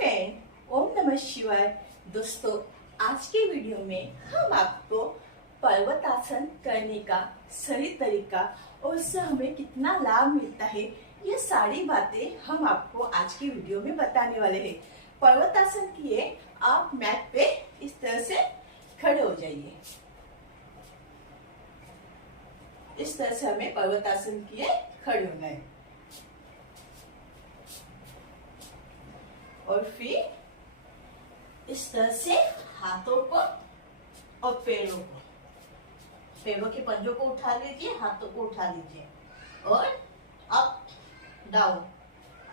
Friend, ओम नमः शिवाय। दोस्तों, आज के वीडियो में हम आपको पर्वतासन करने का सही तरीका और उससे हमें कितना लाभ मिलता है, ये सारी बातें हम आपको आज की वीडियो में बताने वाले हैं। पर्वतासन किए आप मैट पे इस तरह से खड़े हो जाइए। इस तरह से हमें पर्वतासन किए खड़े होना है और फिर इस तरह से हाथों को और पैरों के पंजों को उठा लीजिए, हाथों को उठा लीजिए और up down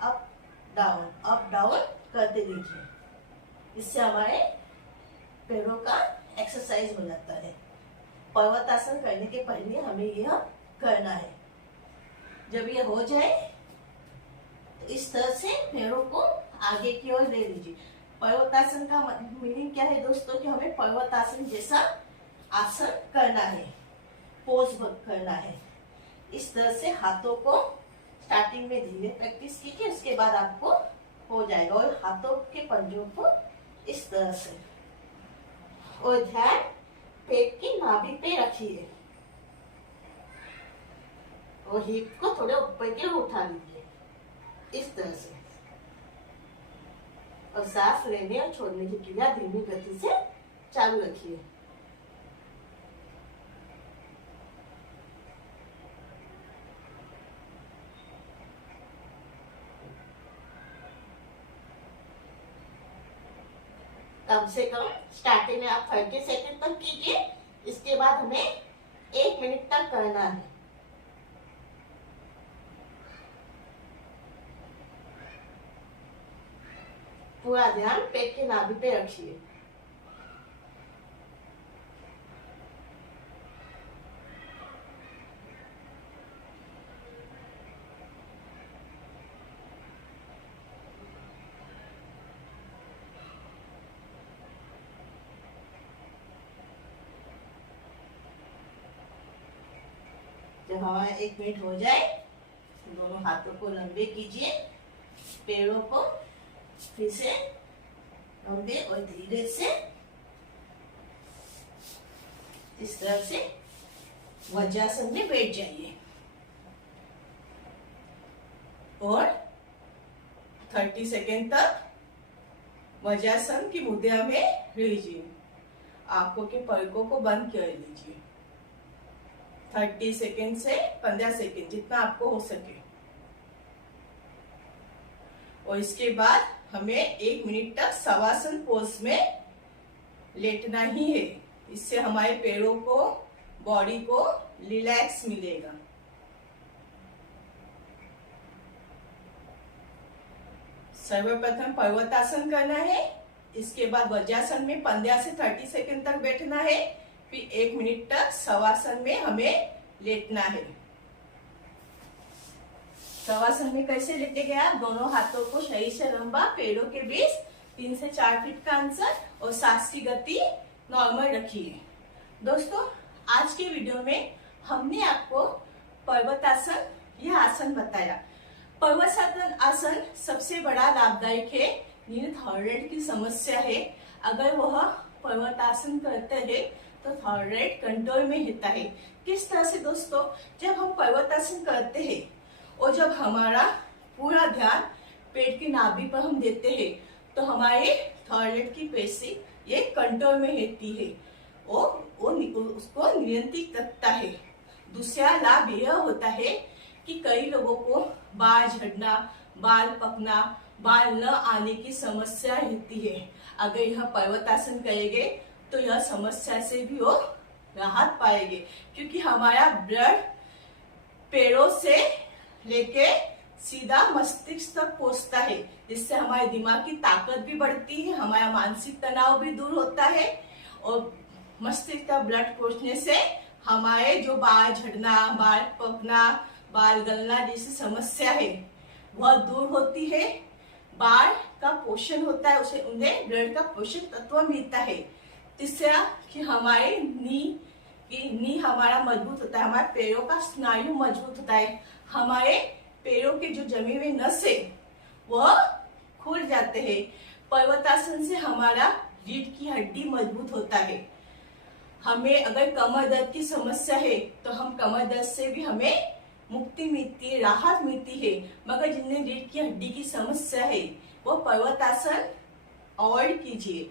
up down up down करते लीजिए। इससे हमारे पैरों का एक्सरसाइज हो जाता है। पर्वतासन करने के पहले हमें यह करना है। जब यह हो जाए तो इस तरह से पैरों को आगे की ओर ले लीजिए। पर्वतासन का मीनिंग क्या है दोस्तों, कि हमें पर्वतासन जैसा आसन करना है, पोज करना है। इस तरह से हाथों को स्टार्टिंग में धीरे प्रैक्टिस कीजिए, उसके बाद आपको हो जाएगा। और हाथों के पंजों को इस तरह से, और ध्यान पेट की नाभि पे रखिए और हिप को थोड़े ऊपर की ओर उठा लीजिए इस तरह से। और सांस लेने और छोड़ने की क्रिया धीमी गति से चालू रखिए। कम से कम स्टार्टिंग में आप 30 सेकंड तक कीजिए। इसके बाद हमें 1 मिनट तक करना है। पूरा ध्यान पेट के नाभि पे रखिए। जब हमारा 1 मिनट हो जाए तो दोनों हाथों को लंबे कीजिए, पैरों को फिर से लंबे और धीरे से इस तरह से वज्रासन में बैठ जाइए और 30 सेकेंड तक वज्रासन की मुद्रा में रहिए। आंखों के पलकों को बंद कर लीजिए। 30 सेकेंड से 15 सेकेंड जितना आपको हो सके। और इसके बाद हमें 1 मिनट तक शवासन पोज में लेटना ही है। इससे हमारे पैरों को, बॉडी को रिलैक्स मिलेगा। सर्वप्रथम पर्वतासन करना है, इसके बाद वज्रासन में 15 से 30 सेकंड तक बैठना है, फिर 1 मिनट तक शवासन में हमें लेटना है। शवासन में कैसे लेटेंगे आप? दोनों हाथों को सही से लंबा, पैरों के बीच 3 से 4 फीट का अंतर और सांस की गति नॉर्मल रखिए। दोस्तों, आज के वीडियो में हमने आपको पर्वतासन यह आसन बताया। पर्वतासन आसन सबसे बड़ा लाभदायक है। जिन्हें थायराइड की समस्या है, अगर वह पर्वतासन करते हैं तो थायराइड कंट्रोल में रहता है। किस तरह से दोस्तों? जब हम पर्वतासन करते हैं और जब हमारा पूरा ध्यान पेट की नाभि पर हम देते हैं तो हमारे थायराइड की पेशी ये कंट्रोल में रहती है और वो उसको नियंत्रित करता है। दूसरा लाभ यह होता है कि कई लोगों को बाल झड़ना, बाल पकना, बाल न आने की समस्या रहती है। अगर यह पर्वतासन करेंगे तो यह समस्या से भी वो राहत पाएंगे, क्योंकि हमारा ब्लड पैरों से लेके सीधा मस्तिष्क तक पहुंचता है, जिससे हमारे दिमाग की ताकत भी बढ़ती है, हमारा मानसिक तनाव भी दूर होता है। और मस्तिष्क तक ब्लड पहुंचने से हमारे जो बाल झड़ना, बाल पकना, बाल गलना जैसी समस्या है वह दूर होती है। बाल का पोषण होता है, उसे उन्हें ब्लड का पोषक तत्व मिलता है। तीसरा कि हमारे नी हमारा मजबूत होता है, हमारे पैरों का स्नायु मजबूत होता है, हमारे पैरों के जो जमे हुए नस है वह खुल जाते हैं। पर्वतासन से हमारा रीढ़ की हड्डी मजबूत होता है। हमें अगर कमर दर्द की समस्या है तो हम कमर दर्द से भी हमें मुक्ति मिलती है, राहत मिलती है। मगर जिन्हें रीढ़ की हड्डी की समस्या है वो पर्वतासन अवॉइड कीजिए।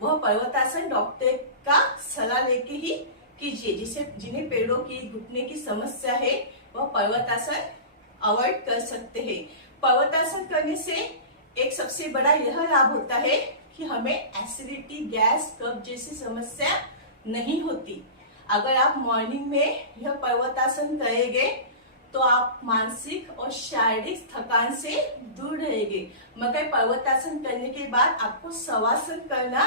वह पर्वतासन डॉक्टर का सलाह लेके ही कीजिए। जिन्हें पेड़ों की घुटने की समस्या है वह पर्वतासन अवॉइड कर सकते हैं। पर्वतासन करने से एक सबसे बड़ा यह लाभ होता है कि हमें एसिडिटी, गैस, कब्ज जैसी समस्या नहीं होती। अगर आप मॉर्निंग में यह पर्वतासन करेंगे तो आप मानसिक और शारीरिक थकान से दूर रहेंगे। मगर पर्वतासन करने के बाद आपको शवासन करना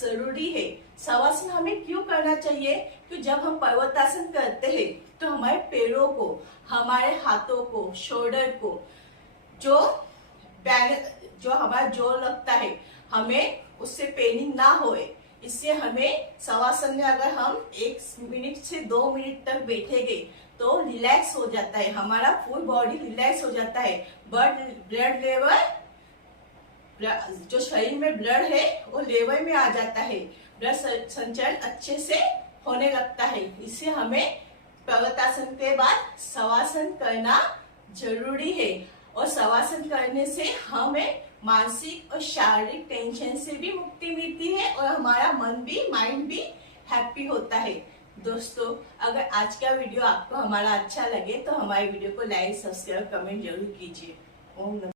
जरूरी है। शवासन हमें क्यों करना चाहिए? क्योंकि जब हम पर्वतासन करते हैं तो हमारे पैरों को, हमारे हाथों को, शोल्डर को जो हमारा जोर लगता है हमें उससे पेनिंग ना होए। इससे हमें शवासन में अगर हम 1 मिनट से 2 मिनट तक बैठेंगे तो रिलैक्स हो जाता है, हमारा फुल बॉडी रिलैक्स हो जाता है। ब्लड लेवल, जो शरीर में ब्लड है वो लेवल में आ जाता है, ब्लड संचरण अच्छे से होने लगता है। इससे हमें पर्वतासन के बाद शवासन करना जरूरी है। और शवासन करने से हमें मानसिक और शारीरिक टेंशन से भी मुक्ति मिलती है और हमारा माइंड भी हैप्पी होता है। दोस्तों, अगर आज का वीडियो आपको हमारा अच्छा लगे तो हमारे वीडियो को लाइक, सब्सक्राइब, कमेंट जरूर कीजिए। ओम नमः।